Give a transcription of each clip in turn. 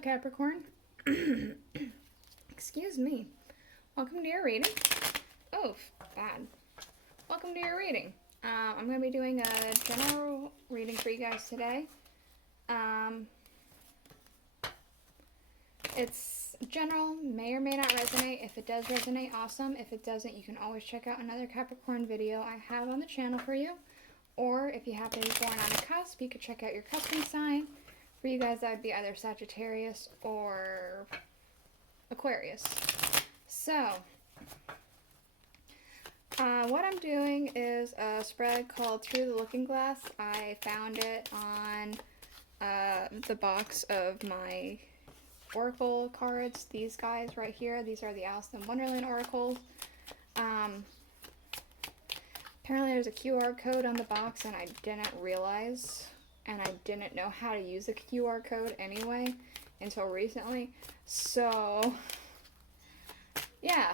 Hello, Capricorn. Excuse me. Welcome to your reading. Oh, bad. Welcome to your reading. I'm going to be doing a general reading for you guys today. It's general, may or may not resonate. If it does resonate, awesome. If it doesn't, you can always check out another Capricorn video I have on the channel for you. Or if you happen to be born on a cusp, you could check out your cusping sign. For you guys, that would be either Sagittarius or Aquarius. So, what I'm doing is a spread called Through the Looking Glass. I found it on the box of my oracle cards. These guys right here, these are the Alice in Wonderland oracles. Apparently there's a QR code on the box and I didn't realize, and I didn't know how to use the QR code anyway until recently. So, yeah,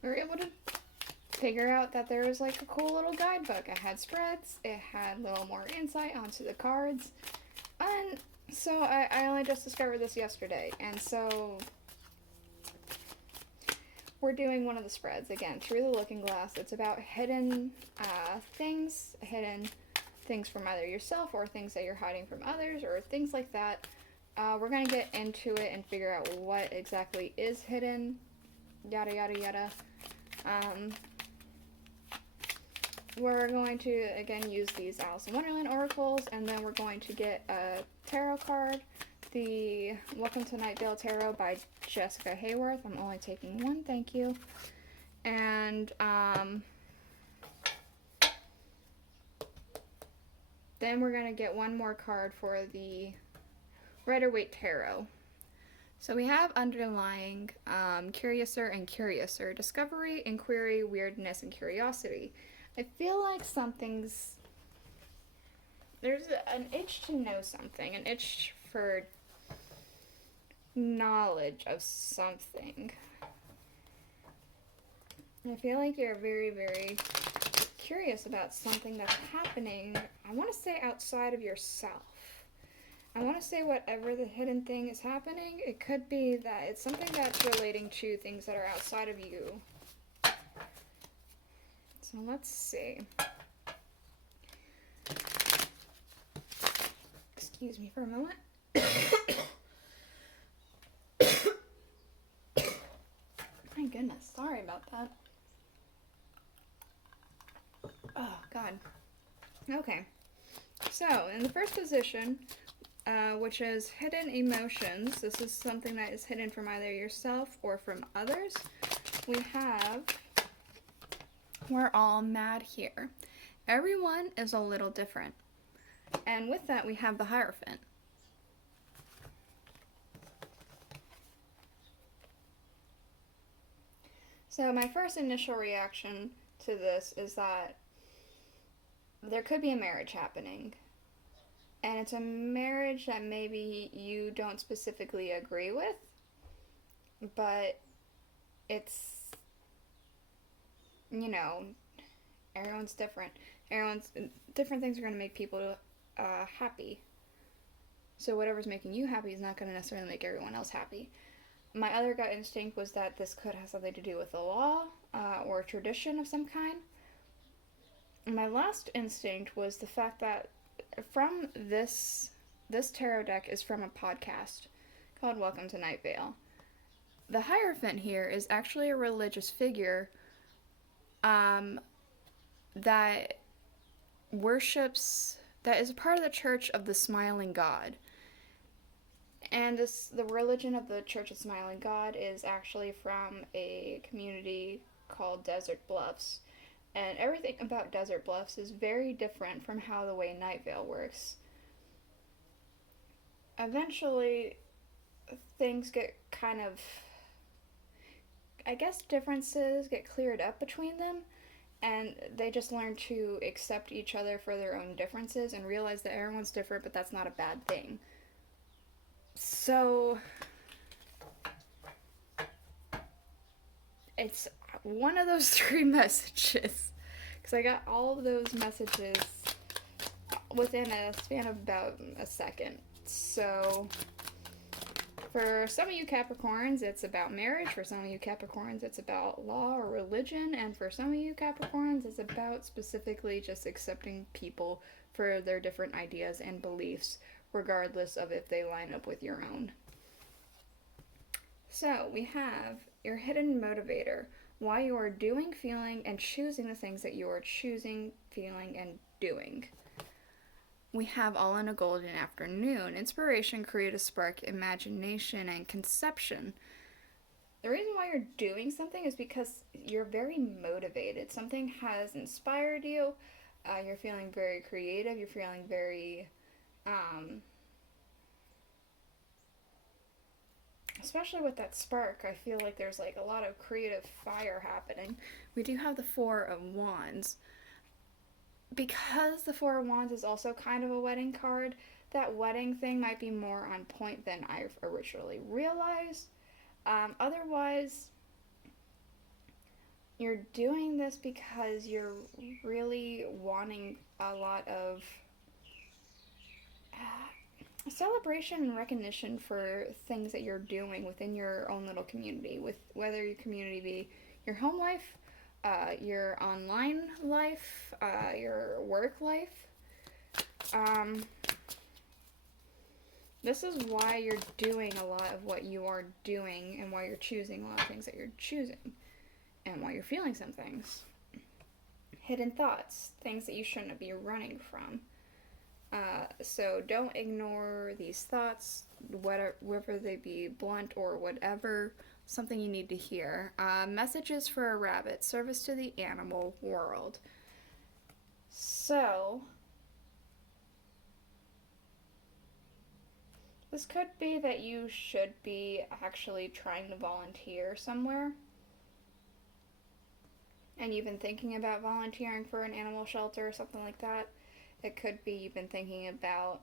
we were able to figure out that there was like a cool little guidebook. It had spreads, it had a little more insight onto the cards, and so I only just discovered this yesterday, and so we're doing one of the spreads, again, Through the Looking Glass. It's about hidden things from either yourself or things that you're hiding from others or things like that. We're going to get into it and figure out what exactly is hidden, yada, yada, yada. We're going to, again, use these Alice in Wonderland oracles, and then we're going to get a tarot card, the Welcome to Night Vale Tarot by Jessica Hayworth. I'm only taking one, thank you. And then we're going to get one more card for the Rider-Waite Tarot. So we have underlying Curiouser and Curiouser, Discovery, Inquiry, Weirdness, and Curiosity. I feel like there's an itch to know something, an itch for knowledge of something. I feel like you're very, very curious about something that's happening, I want to say outside of yourself. I want to say whatever the hidden thing is happening, it could be that it's something that's relating to things that are outside of you. So let's see. Excuse me for a moment. My goodness, sorry about that. Oh, God. Okay. So, in the first position, which is hidden emotions, this is something that is hidden from either yourself or from others, we have, we're all mad here. Everyone is a little different. And with that, we have the Hierophant. So my first initial reaction to this is that there could be a marriage happening. And it's a marriage that maybe you don't specifically agree with, but it's, you know, everyone's different. Different things are going to make people happy. So whatever's making you happy is not going to necessarily make everyone else happy. My other gut instinct was that this could have something to do with the law or a tradition of some kind. My last instinct was the fact that from this tarot deck is from a podcast called Welcome to Night Vale. The Hierophant here is actually a religious figure that is a part of the Church of the Smiling God. And the religion of the Church of Smiling God is actually from a community called Desert Bluffs. And everything about Desert Bluffs is very different from how the way Night Vale works. Eventually, things get kind of, I guess differences get cleared up between them, and they just learn to accept each other for their own differences and realize that everyone's different, but that's not a bad thing. So, it's one of those three messages, because I got all of those messages within a span of about a second. So for some of you Capricorns, it's about marriage. For some of you Capricorns, it's about law or religion. And for some of you Capricorns, it's about specifically just accepting people for their different ideas and beliefs, regardless of if they line up with your own. So we have your hidden motivator, why you are doing, feeling, and choosing the things that you are choosing, feeling, and doing. We have all in a golden afternoon, inspiration, creative spark, imagination, and conception. The reason why you're doing something is because you're very motivated. Something has inspired you. You're feeling very creative. You're feeling very, especially with that spark, I feel like there's like a lot of creative fire happening. We do have the Four of Wands. Because the Four of Wands is also kind of a wedding card, that wedding thing might be more on point than I've originally realized. Otherwise, you're doing this because you're really wanting a lot of celebration and recognition for things that you're doing within your own little community, with whether your community be your home life, your online life, your work life. This is why you're doing a lot of what you are doing, and why you're choosing a lot of things that you're choosing, and why you're feeling some things. Hidden thoughts, things that you shouldn't be running from. So don't ignore these thoughts, whether they be blunt or whatever. Something you need to hear. Messages for a rabbit, service to the animal world. So this could be that you should be actually trying to volunteer somewhere, and you've been thinking about volunteering for an animal shelter or something like that. It could be you've been thinking about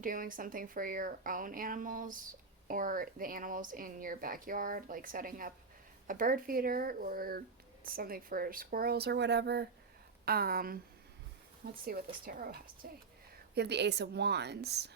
doing something for your own animals or the animals in your backyard, like setting up a bird feeder or something for squirrels or whatever. Let's see what this tarot has to say. We have the Ace of Wands.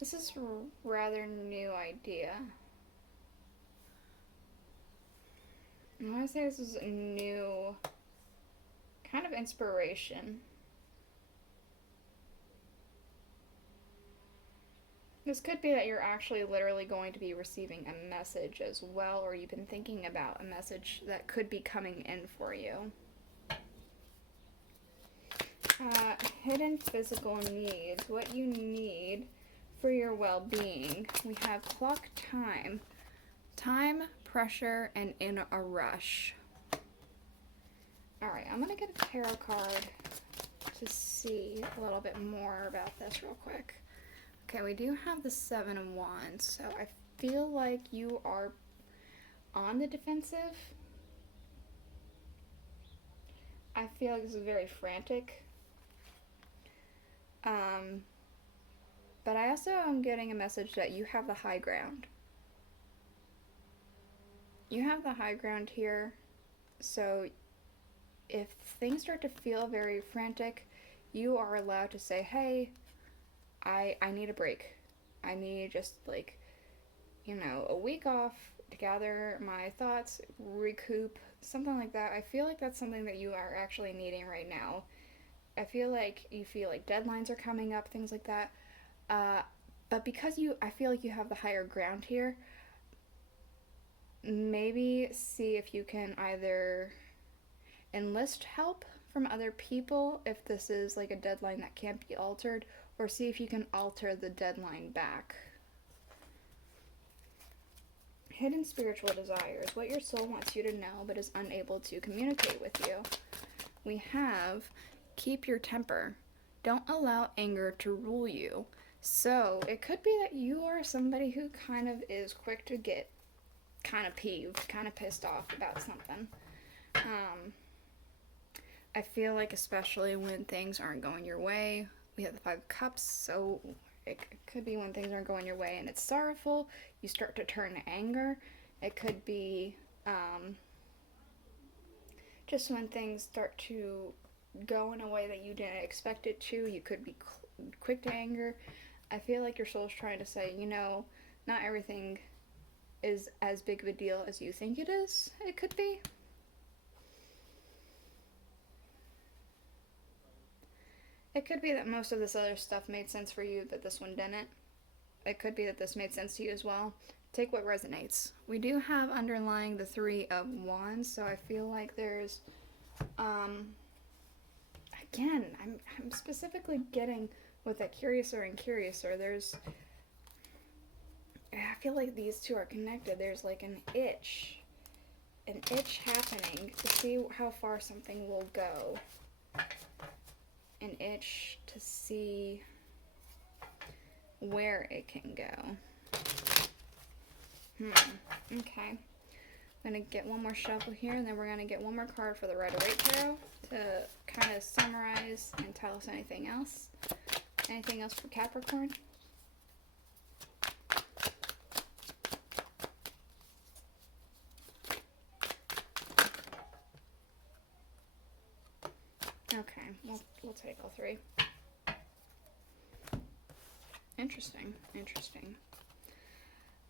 This is a rather new idea. I want to say this is a new kind of inspiration. This could be that you're actually literally going to be receiving a message as well, or you've been thinking about a message that could be coming in for you. Hidden physical needs, what you need for your well-being. We have clock time, pressure, and in a rush. Alright, I'm going to get a tarot card to see a little bit more about this real quick. Okay, we do have the Seven of Wands, so I feel like you are on the defensive. I feel like this is very frantic. But I also am getting a message that you have the high ground. You have the high ground here, so if things start to feel very frantic, you are allowed to say, hey, I need a break. I need just like, a week off to gather my thoughts, recoup, something like that. I feel like that's something that you are actually needing right now. I feel like you feel like deadlines are coming up, things like that. But because I feel like you have the higher ground here, maybe see if you can either enlist help from other people if this is like a deadline that can't be altered, or see if you can alter the deadline back. Hidden spiritual desires, what your soul wants you to know but is unable to communicate with you. We have keep your temper. Don't allow anger to rule you. So it could be that you are somebody who kind of is quick to get kind of peeved, kind of pissed off about something. I feel like especially when things aren't going your way, we have the Five of Cups, so it could be when things aren't going your way and it's sorrowful, you start to turn to anger. It could be just when things start to go in a way that you didn't expect it to. You could be quick to anger. I feel like your soul's trying to say, not everything is as big of a deal as you think it is. It could be. It could be that most of this other stuff made sense for you, but this one didn't. It could be that this made sense to you as well. Take what resonates. We do have underlying the Three of Wands, so I feel like there's, again, I'm specifically getting with that curiouser and curiouser. I feel like these two are connected. There's like an itch happening to see how far something will go. An itch to see where it can go. Okay. I'm going to get one more shuffle here, and then we're going to get one more card for the Rider-Waite tarot to kind of summarize and tell us anything else. Anything else for Capricorn? Okay, we'll take all three. Interesting.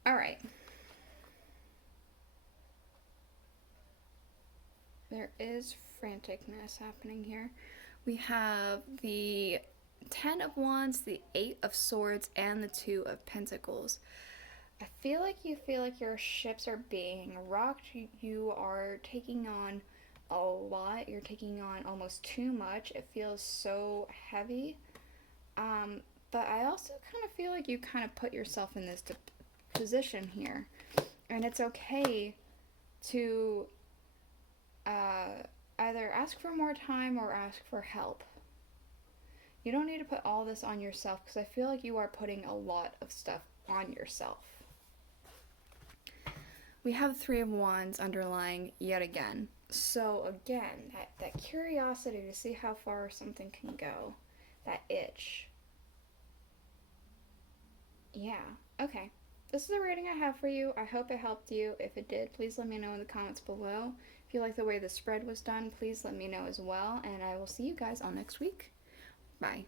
All right. There is franticness happening here. We have the Ten of Wands, the Eight of Swords, and the Two of Pentacles. I feel like your ships are being rocked. You are taking on a lot. You're taking on almost too much. It feels so heavy. But I also kind of feel like you kind of put yourself in this position here. And it's okay to either ask for more time or ask for help. You don't need to put all this on yourself, because I feel like you are putting a lot of stuff on yourself. We have Three of Wands underlying yet again. So again, that curiosity to see how far something can go. That itch. Yeah, okay. This is the reading I have for you. I hope it helped you. If it did, please let me know in the comments below. If you like the way the spread was done, please let me know as well. And I will see you guys all next week. Bye.